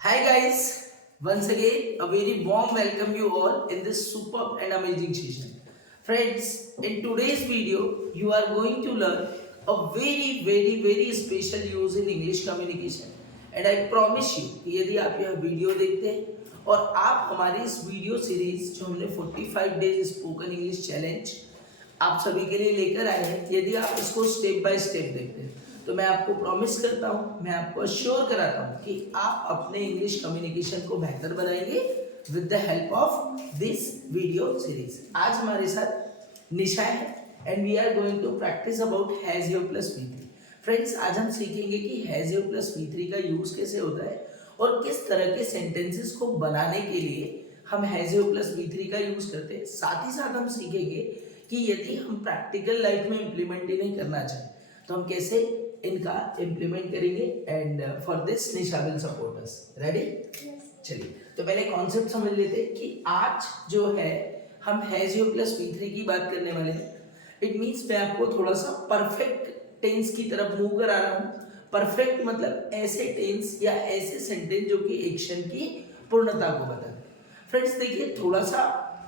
Hi guys, once again a very warm welcome you all in this superb and amazing session. Friends, in today's video you are going to learn a very special use in English communication and I promise you कि यदि आप यह video देखते हैं और आप हमारी इस वीडियो सीरीज जो हमने 45 डेज स्पोकन इंग्लिश चैलेंज आप सभी के लिए लेकर आए हैं, यदि आप इसको स्टेप बाय स्टेप देखते हैं तो मैं आपको प्रॉमिस करता हूं, मैं आपको अश्योर कराता हूं कि आप अपने इंग्लिश कम्युनिकेशन को बेहतर बनाएंगे with the help of this video series. आज हमारे साथ निशा है and we are going to practise about has you plus V3। Friends, आज हम सीखेंगे कि हैज यू प्लस V3 का यूज कैसे होता है और किस तरह के सेंटेंसेस को बनाने के लिए हम हैज यू प्लस V3 का यूज करते हैं। साथ ही साथ हम सीखेंगे कि यदि हम प्रैक्टिकल लाइफ में इम्प्लीमेंट ही नहीं करना चाहें तो हम कैसे इनका इम्प्लीमेंट करेंगे and for this Nisha will support us. Ready? चलिए तो पहले कॉन्सेप्ट समझ लेते हैं कि आज जो है हम हैज यू प्लस V3 की बात करने वाले हैं। इट मीन्स मैं आपको थोड़ा सा परफेक्ट टेंस की तरफ मूव करा रहा हूँ। परफेक्ट मतलब ऐसे टेंस या ऐसे सेंटेंस जो कि एक्शन की पूर्णता को बताते हैं। फ्रेंड्स देखिए, थोड़ा सा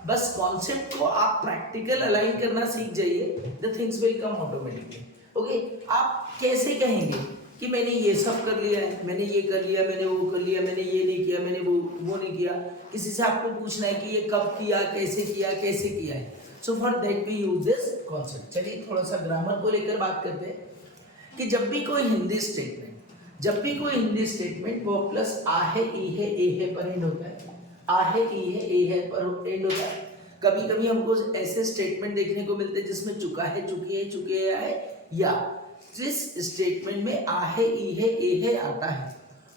बस कॉन्सेप्ट को आप प्रैक्टिकल अलाइन करना सीख जाइए, the things will come automatically. Okay, आप कैसे कहेंगे कि मैंने ये सब कर लिया है, मैंने ये कर लिया, मैंने वो कर लिया, मैंने ये नहीं किया, मैंने वो नहीं किया। किसी से आपको पूछना है कि ये कब किया, कैसे किया है। So for that we use this concept. चलिए थोड़ा सा ग्रामर को लेकर बात करते हैं कि जब भी कोई हिंदी स्टेटमेंट वो प्लस आ है, ई है, ए है पर एंड होता है। आ है, ई है, ए है पर एंड होता है। कभी कभी हमको ऐसे स्टेटमेंट देखने को मिलते हैं जिसमें चुका है, चुकी है, चुके है, या जिस स्टेटमेंट में आ है, ई है, ए है आता है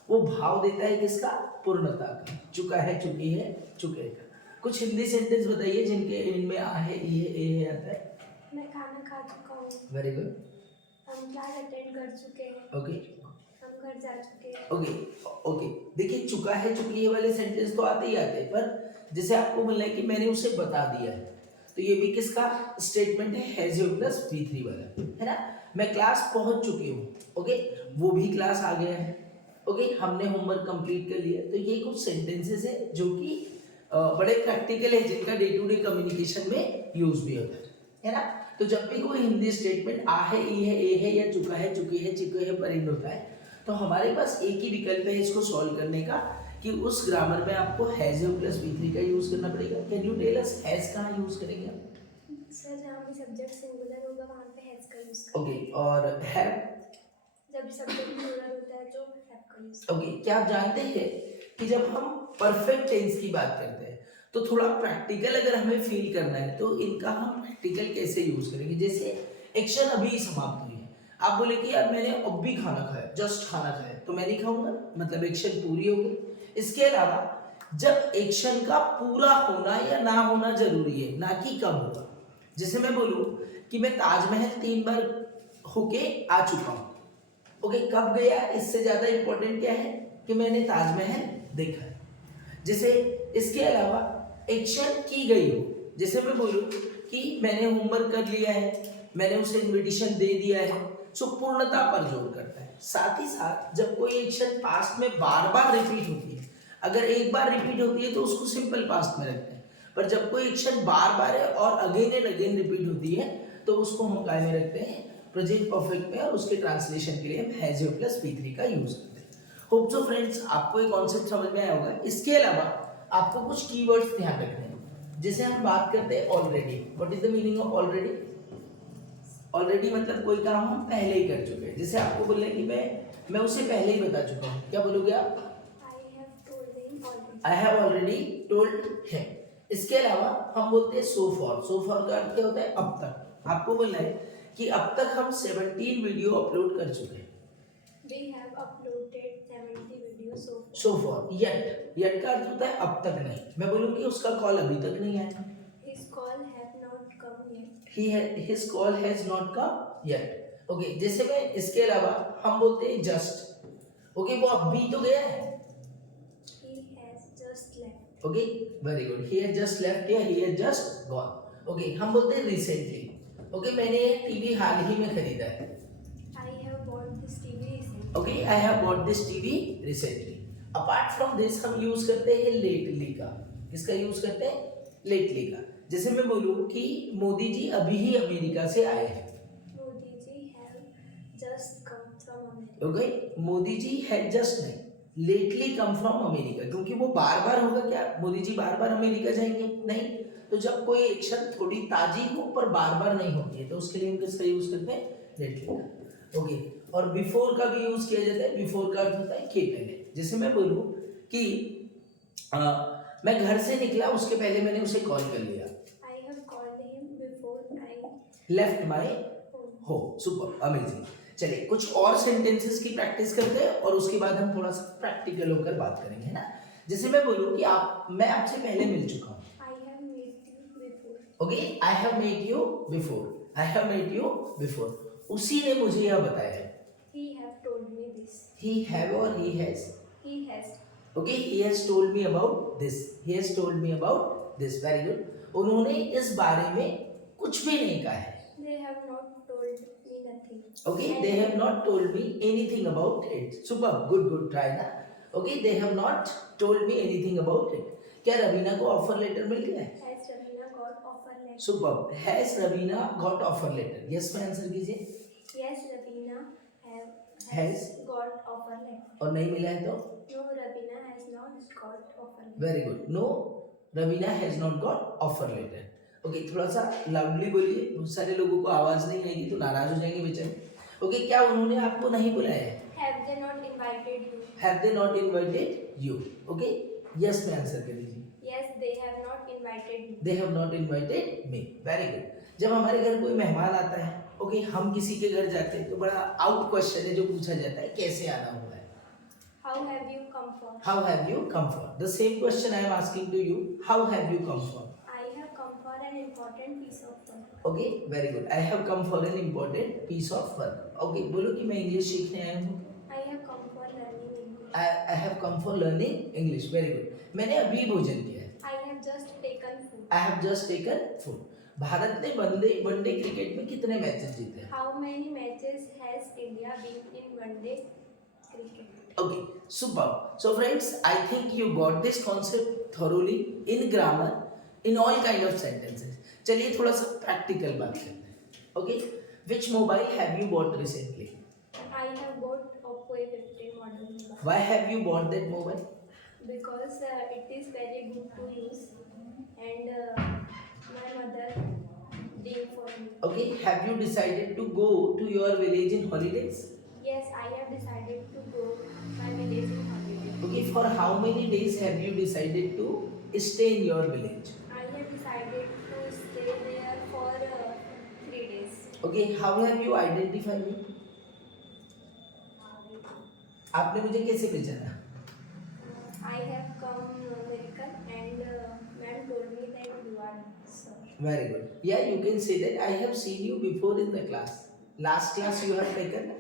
वो भाव देता है किसका? पूर्णता का। चुका है, चुकी है, चुके का। कुछ हिंदी सेंटेंस बताइए जिनके इनमें आ है, ई है, ए है आता है। मैं खाना खा चुका हूँ। Very good. हम क्लास अटेंड कर चुके हैं। ओके, हम घर जा चुके हैं। ओके देखिए, चुका है, चुकी है वाले सेंटेंस तो आते ही आते हैं, पर जैसे आपको मिला है कि मैंने उसे बता दिया है तो ये भी किसका स्टेटमेंट है? हैज यू प्लस V3 वाला, है ना। मैं क्लास पहुंच चुकी हूँ, ओके, वो भी क्लास आ गया है, ओके, हमने होमवर्क कंप्लीट कर लिया। तो ये कुछ सेंटेंसेस है जो कि बड़े प्रैक्टिकल है, जिनका डे टू डे कम्युनिकेशन में यूज भी होता है ना। तो जब भी कोई हिंदी स्टेटमेंट आ है, ई है, ए है या चुका है, चुकी है, चुके है पर एंड होता है तो हमारे पास एक ही विकल्प है इसको सॉल्व करने का कि उस ग्रामर में आपको हैज यू प्लस V3 का यूज करना पड़ेगा। Can you tell us has कहाँ यूज करेंगे आप? सर, जहाँ भी सब्जेक्ट सिंगुलर होगा वहाँ पे हैज का यूज करेंगे। ओके, और हैव? जब भी सब्जेक्ट प्लूरल होता है तो हैव का यूज करेंगे। ओके, क्या आप जानते हैं कि जब हम परफेक्ट टेंस की बात करते हैं तो थोड़ा प्रैक्टिकल अगर हमें फील करना है तो इनका हम प्रैक्टिकल कैसे यूज करेंगे। जैसे एक्शन अभी समाप्त हुई है, आप बोले कि यार मैंने अब भी खाना खाया, जस्ट खाना खाया, तो मैं नहीं खाऊंगा, मतलब एक्शन पूरी हो गई। इसके अलावा जब एक्शन का पूरा होना या ना होना जरूरी है, ना कि कब होगा। जैसे मैं बोलूं कि मैं ताजमहल 3 बार होके आ चुका हूं, ओके, कब गया इससे ज्यादा इंपॉर्टेंट क्या है कि मैंने ताजमहल देखा है। जैसे इसके अलावा एक्शन की गई हो, जैसे मैं बोलूं कि मैंने होमवर्क कर लिया है, मैंने उसे इन्विटेशन दे दिया है, सो पूर्णता पर जोर करता है। साथ ही साथ जब कोई एक्शन पास्ट में बार बार रिपीट होती है, अगर एक बार रिपीट होती है तो उसको सिंपल पास्ट में रखते हैं, पर जब कोई एक्शन बार बार है और अगेन एंड अगेन रिपीट होती है तो उसको हम काय में रखते हैं? प्रेजेंट परफेक्ट में, और उसके ट्रांसलेशन के लिए हम हैज यू प्लस V3 का यूज करते हैं। होप सो फ्रेंड्स आपको ये कॉन्सेप्ट समझ में आया होगा। इसके अलावा आपको कुछ कीवर्ड्स ध्यान रखने हैं। जैसे हम बात करते हैं already. What is the meaning of already? Already मतलब कोई काम हम पहले ही कर चुके हैं। जैसे आपको बोलना है कि मैं उसे पहले ही बता चुका हूँ, क्या बोलोगे आप? I have already told him. इसके अलावा हम बोलते हैं सो फॉर का अर्थ क्या होता है? अब तक। आपको बोलना है कि अब तक हम 17 वीडियो अपलोड कर चुके हैं। We have uploaded 70 videos so far. So for. Yet का अर्थ होता है अब तक नहीं। मैं बोलूँ कि उसका कॉल अभी तक नहीं आया। His call have not come yet. His call has not come yet. Okay, जैसे मैं इसके अलावा हम बोलते हैं जस्ट, ओके, वो अभी तो गया है। He has just left. Okay, very good. He has just left या he has just gone. Okay, हम बोलते हैं रिसेंटली। ओके, मैंने टीवी हाल ही में खरीदा है। I have bought this TV recently. Okay, I have bought this TV recently. Apart from this हम use करते हैं लेटली का। किसका यूज करते हैं? लेटली का। जैसे मैं बोलूं कि मोदी जी अभी ही अमेरिका से आए हैं। Modi ji have just come from America. Okay, Modi ji had just नहीं, लेटली कम फ्रॉम अमेरिका, क्योंकि वो बार बार होगा क्या, मोदी जी बार बार अमेरिका जाएंगे नहीं। तो जब कोई एक्शन थोड़ी ताजी हो पर बार बार नहीं होती है तो उसके लिए हम किसका यूज करते हैं? लेटली का। ओके, और बिफोर का भी यूज किया जाता है। बिफोर का अर्थ होता है के पहले। जैसे मैं बोलूं कि मैं घर से निकला उसके पहले मैंने उसे कॉल कर लिया। I have called him before I left my home. हो। Super, amazing. चलिए कुछ और सेंटेंसेस की प्रैक्टिस करते हैं और उसके बाद हम थोड़ा सा प्रैक्टिकल होकर बात करेंगे, है ना। जैसे मैं बोलूं कि मैं आपसे पहले मिल चुका हूं। I have met you before. Okay, I have met you before. I have met you before. उसी ने मुझे यह बताया है। He have told me this. He have और he has. He has. Okay, he has told me about this. He has told me about this. Very good. उन्होंने इस बारे में कुछ भी नहीं कहा है। They have not told me nothing. Okay, they have not told me anything about it. Super, good, try ना. Okay, they have not told me anything about it. क्या रवीना को ऑफर लेटर मिल गया है? Has Ravina got offer letter? Super. Has Raveena got offer letter? Yes में answer कीजिए। Yes, Ravina Has? got offer letter. और नहीं मिला है तो? No, Ravina has not got offer letter. Very good. No, Raveena has not got offer letter. Okay, थोड़ा सा loudly बोलिए, बहुत सारे लोगों को आवाज नहीं आएगी तो नाराज हो जाएंगे बेचारे। ओके, क्या उन्होंने आपको नहीं बुलाया है? Have they not invited you? Have they not invited you? Okay, yes में आंसर कर दीजिए। Yes, they have not invited me. They have not invited me. Very good. जब हमारे घर कोई मेहमान आता है, ओके, हम किसी के घर जाते हैं तो बड़ा आउट क्वेश्चन है जो पूछा जाता है, कैसे आना हुआ है? How have you come for? How have you come for? The same question I am asking to you. How have you come for? I have come for an important piece of work. Okay, very good. I have come for an important piece of work. Okay, बोलो कि मैं English सीखने आया हूँ। I have come for learning English. I have come for learning English. Very good. मैंने अभी भोजन किया है। I have just taken food. I have just taken food. Bharat ने वनडे क्रिकेट में कितने मैचेस जीते हैं? How many matches has India been in one day cricket? Okay, super. So friends, I think you got this concept thoroughly in grammar, in all kind of sentences. चलिए थोड़ा सा practical बात करते हैं. Okay, which mobile have you bought recently? I have bought Oppo A15 model mobile Why have you bought that mobile? because it is very good to use and my mother did for me. Okay, have you decided to go to your village in holidays? Yes, I have decided to go my village in holiday. Okay, for how many days have you decided to stay in your village? I have decided to stay there for 3 days. Okay, how have you identified me? आपने मुझे कैसे पहचाना? I have come miracle and ma'am told me that you are sir. Very good. Yeah, you can say that I have seen you before in the class. Last class you have taken.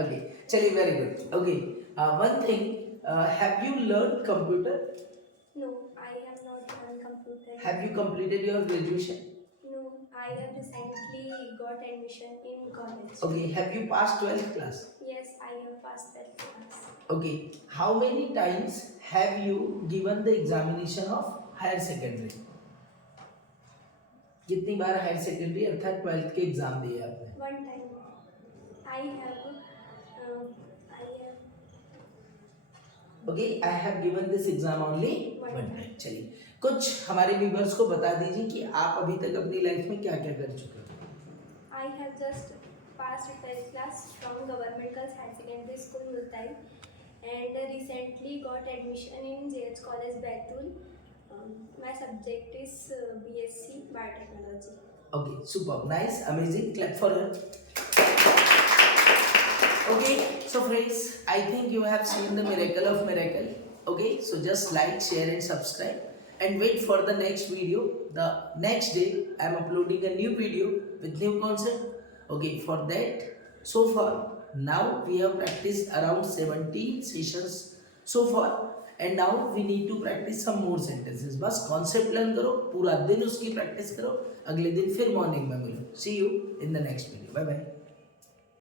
Okay, चलिए, very good. Okay, one thing, have you learned computer? No, I have not learned computer. Have you completed your graduation? No, I have recently got admission in college. Okay, have you passed 12th class? Yes, I have passed that class. Okay, how many times have you given the examination of higher secondary? कितनी बार higher secondary अर्थात 12th के exam दिए आपने? One time. I have. Okay, I have given this exam only One one time. time. चलिए, कुछ हमारे viewers को बता दीजिए कि आप अभी तक अपनी लाइफ में क्या क्या कर चुके हो? I have just passed 12th class from Government Girls High Secondary School Multai and recently got admission in JH College Baitul. My subject is BSc Biotechnology. Okay, superb, nice, amazing. Clap for her. Okay, so friends, I think you have seen the miracle of miracle. Okay, so just like, share and subscribe and wait for the next video. The next day I am uploading a new video with new concept. Okay, for that, so far now we have practiced around 17 sessions so far and now we need to practice some more sentences. बस concept learn करो, पूरा दिन उसकी practice करो, अगले दिन फिर morning में मिलो. See you in the next video. Bye bye.